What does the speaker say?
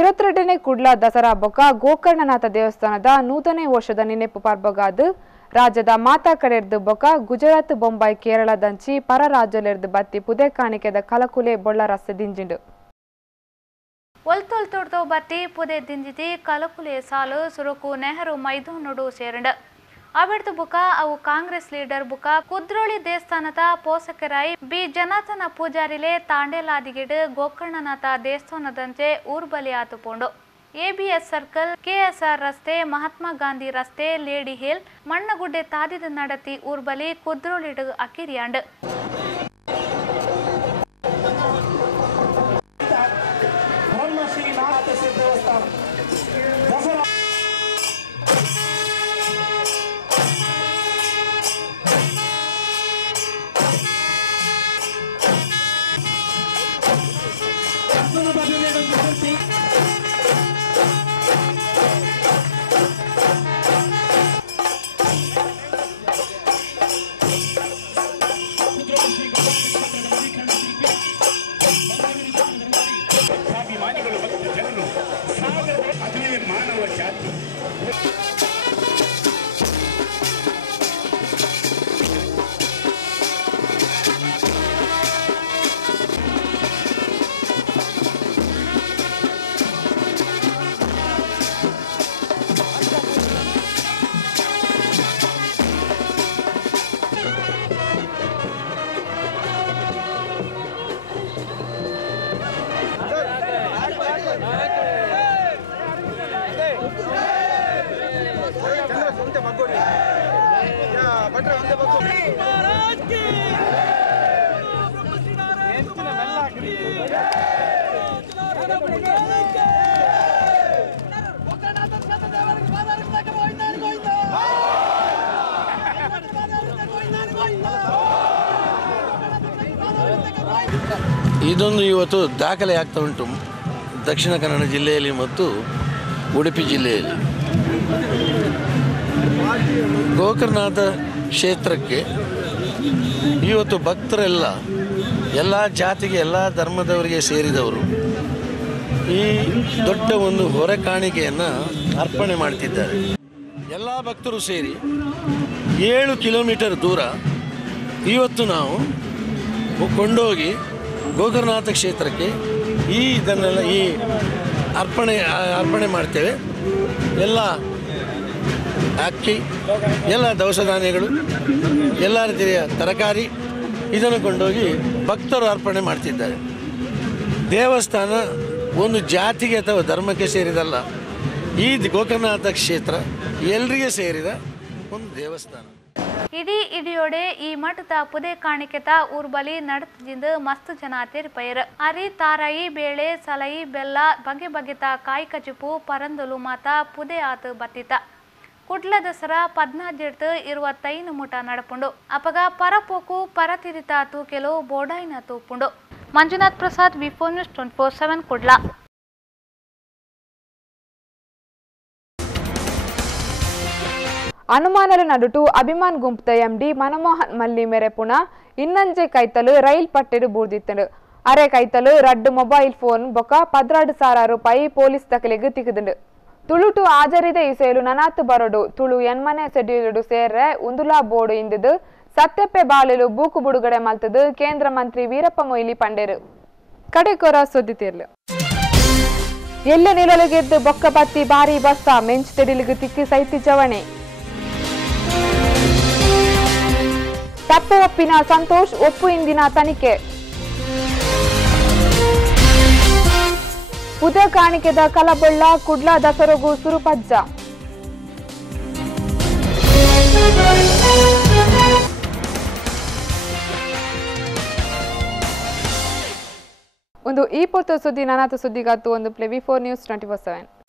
22ನೇ ಕುಡ್ಲ ದಸರಾ ಬೊಕ ಗೋಕರ್ಣನಾಥ ದೇವಸ್ಥಾನದ ನೂತನೇ ವರ್ಷದ ನೆನಪು ಪರ್ಬಗಾದು ರಾಜ್ಯದ ಮಾತಾ ಕಡೆರ್ದು ಬೊಕ ಗುಜರಾತ್ ಬೊಂಬೈ ಕೇರಳದಂಚಿ ಪರ ರಾಜ್ಯಲೆರ್ದು ಬತ್ತಿ ಪುದೆ ಕಾಣಿಕೆದ ಕಲಕುಲೆ ಬೊಳ್ಳ ರಸ್ತೆ ದಿಂಜಿಂಡು ಒಲ್ತೊಲ್ತೊಡ್ದು ಬತ್ತಿ ಪುದೆ ದಿಂಜಿತಿ ಕಲಕುಲೆ ಸಾಲು ಸುರುಕು ನೆಹರು ಮೈದಾನಡು ಸೇರಂಡ ಅವಿಡ್ದು ಬುಕ ಅವು ಕಾಂಗ್ರೆಸ್ ಲೀಡರ್ ಬುಕ ಕುದ್ರೋಳಿ ದೇವಸ್ಥಾನದ ಪೋಷಕರಾಯಿ ಬಿ ಜನಾರ್ದನ ಪೂಜಾರಿಲೆ ತಾಂಡೇಲಾದಿಗಿಡು ಗೋಕರ್ಣನಾಥ ದೇವಸ್ಥಾನದಂಚೆ ಊರ್ಬಲಿ ಆತುಪೋಂಡು ಎಬಿಎಸ್ ಸರ್ಕಲ್ ಕೆಎಸ್ಆರ್ ರಸ್ತೆ ಮಹಾತ್ಮ ಗಾಂಧಿ ರಸ್ತೆ ಲೇಡಿ ಹಿಲ್ ಮಣ್ಣಗುಡ್ಡೆ ತಾದಿದ ನಡತಿ ಊರ್ಬಲಿ ಕುದ್ರೋಳಿಡು ಅಕಿರಿಯಾಂಡ್ ಇದೊಂದು ಇವತ್ತು ದಾಖಲೆ ಆಗ್ತಾ ಉಂಟು ದಕ್ಷಿಣ ಕನ್ನಡ ಜಿಲ್ಲೆಯಲ್ಲಿ ಮತ್ತು ಉಡುಪಿ ಜಿಲ್ಲೆಯಲ್ಲಿ. ಗೋಕರ್ಣನಾಥ ಕ್ಷೇತ್ರಕ್ಕೆ ಇವತ್ತು ಭಕ್ತರೆಲ್ಲ ಎಲ್ಲ ಜಾತಿಗೆ ಎಲ್ಲ ಧರ್ಮದವರಿಗೆ ಸೇರಿದವರು ಈ ದೊಡ್ಡ ಒಂದು ಹೊರೆ ಕಾಣಿಕೆಯನ್ನು ಅರ್ಪಣೆ ಮಾಡ್ತಿದ್ದಾರೆ. ಎಲ್ಲ ಭಕ್ತರು ಸೇರಿ 7 ಕಿಲೋಮೀಟರ್ ದೂರ ಇವತ್ತು ನಾವು ಕೊಂಡೋಗಿ ಗೋಕರ್ಣನಾಥ ಕ್ಷೇತ್ರಕ್ಕೆ ಇದನ್ನೆಲ್ಲ ಅರ್ಪಣೆ ಮಾಡ್ತೇವೆ. ಎಲ್ಲ ಅಕ್ಕಿ, ಎಲ್ಲ ದವಸ ಧಾನ್ಯಗಳು, ಎಲ್ಲ ರೀತಿಯ ತರಕಾರಿ ಇದನ್ನು ಕೊಂಡೋಗಿ ಭಕ್ತರು ಅರ್ಪಣೆ ಮಾಡ್ತಿದ್ದಾರೆ. ದೇವಸ್ಥಾನ ಒಂದು ಜಾತಿಗೆ ಅಥವಾ ಧರ್ಮಕ್ಕೆ ಸೇರಿದಲ್ಲ. ಈ ಗೋಕರ್ಣನಾಥ ಕ್ಷೇತ್ರ ಎಲ್ರಿಗೆ ಸೇರಿದ ಒಂದು ದೇವಸ್ಥಾನ. ಇಡೀ ಇಡಿಯೋಡೆ ಈ ಮಠದ ಪುದೆ ಕಾಣಿಕೆತ ಊರ್ಬಲಿ ನಡತಿಂದು ಮಸ್ತ್ ಜನ ತೆರಿಪೈರ್ ಅರಿ ತಾರಾಯಿ ಬೇಳೆ ಸಲಯಿ ಬೆಲ್ಲ ಬಗೆ ಬಗೆತ ಕಾಯಿ ಕಚಿಪು ಪರಂದಲು ಮಾತ ಪುದೆ ಆತು ಬತ್ತಿತ ಕುಡ್ಲ ದಸರಾ 17-25 ಮುಟ ನಡಪುಂಡು ಅಪಗ ಪರಪೋಕು ಪರತಿರಿತ ತೂಕೆಲು ಬೋಡಾಯಿನ ತೂಪುಂಡು. ಮಂಜುನಾಥ್ ಪ್ರಸಾದ್, ವಿ4 ನ್ಯೂಸ್ 24/7 ಕುಡ್ಲ. అనుమానాల నడుటు అభిమాన్ గుంపుత ఎండి మనమోహన్ మల్లి మెరెపున ಇನ್ನಂಜೆ ಕೈತಲು ರೈಲ್ ಪಟ್ಟೆಡು ಬೂರ್ದಿತ್ತಂಡು ಅರೆ ಕೈತಲು ರಡ್ಡು ಮೊಬೈಲ್ ಫೋನ್ ಬೊಕ 16,000 ರೂಪಾಯಿ ಪೊಲೀಸ್ ದಖಲೆಗೆ ತಿಕ್ಕದಂಡು ತುಳುಟು ಹಾಜರಿದ ಇಸೆಯಲು ನನಾತು ಬರೋಡು ತುಳು ಎನ್ಮನೆ ಶೆಡ್ಯೂಲ್ಡು ಸೇರ್ರೆ ಉಂದುಲಾ ಬೋರ್ಡು ಇಂದಿದು ಸತ್ಯಪ್ಪೆ ಬಾಲೆಲು ಬೂಕು ಬುಡುಗಡೆ ಮಲ್ತದು ಕೇಂದ್ರ ಮಂತ್ರಿ ವೀರಪ್ಪ ಮೊಯ್ಲಿ ಪಂಡೇರು ಕಡೆಕೊರ ಸುದ್ದಿತಿರ್ಲು ಎಲ್ಲ ನಿಲೊಲಗೆದ್ದು ಬೊಕ್ಕ ಬತ್ತಿ ಭಾರಿ ಬಸ್ಸ ಮೆಂಚ್ ತೆಡಿಲಿಗೆ ತಿಕ್ಕಿ ಸೈತಿ ಜವಣೆ ತಪ್ಪು ಒಪ್ಪಿನ ಸಂತೋಷ್ ಒಪ್ಪು ಇಂದಿನ ತನಿಖೆ ಪುದ ಕಾಣಿಕೆದ ಕಲಬೊಳ್ಳ ಕುಡ್ಲ ದಸರಗು ಸುರುಪಜ್ಜ ಒಂದು ಈ ಪೊತ್ತು ಸುದ್ದಿ ನನಾತು ಸುದ್ದಿಗಾತು ಒಂದು ಪ್ಲೇ ವಿ4 ನ್ಯೂಸ್ 24/7.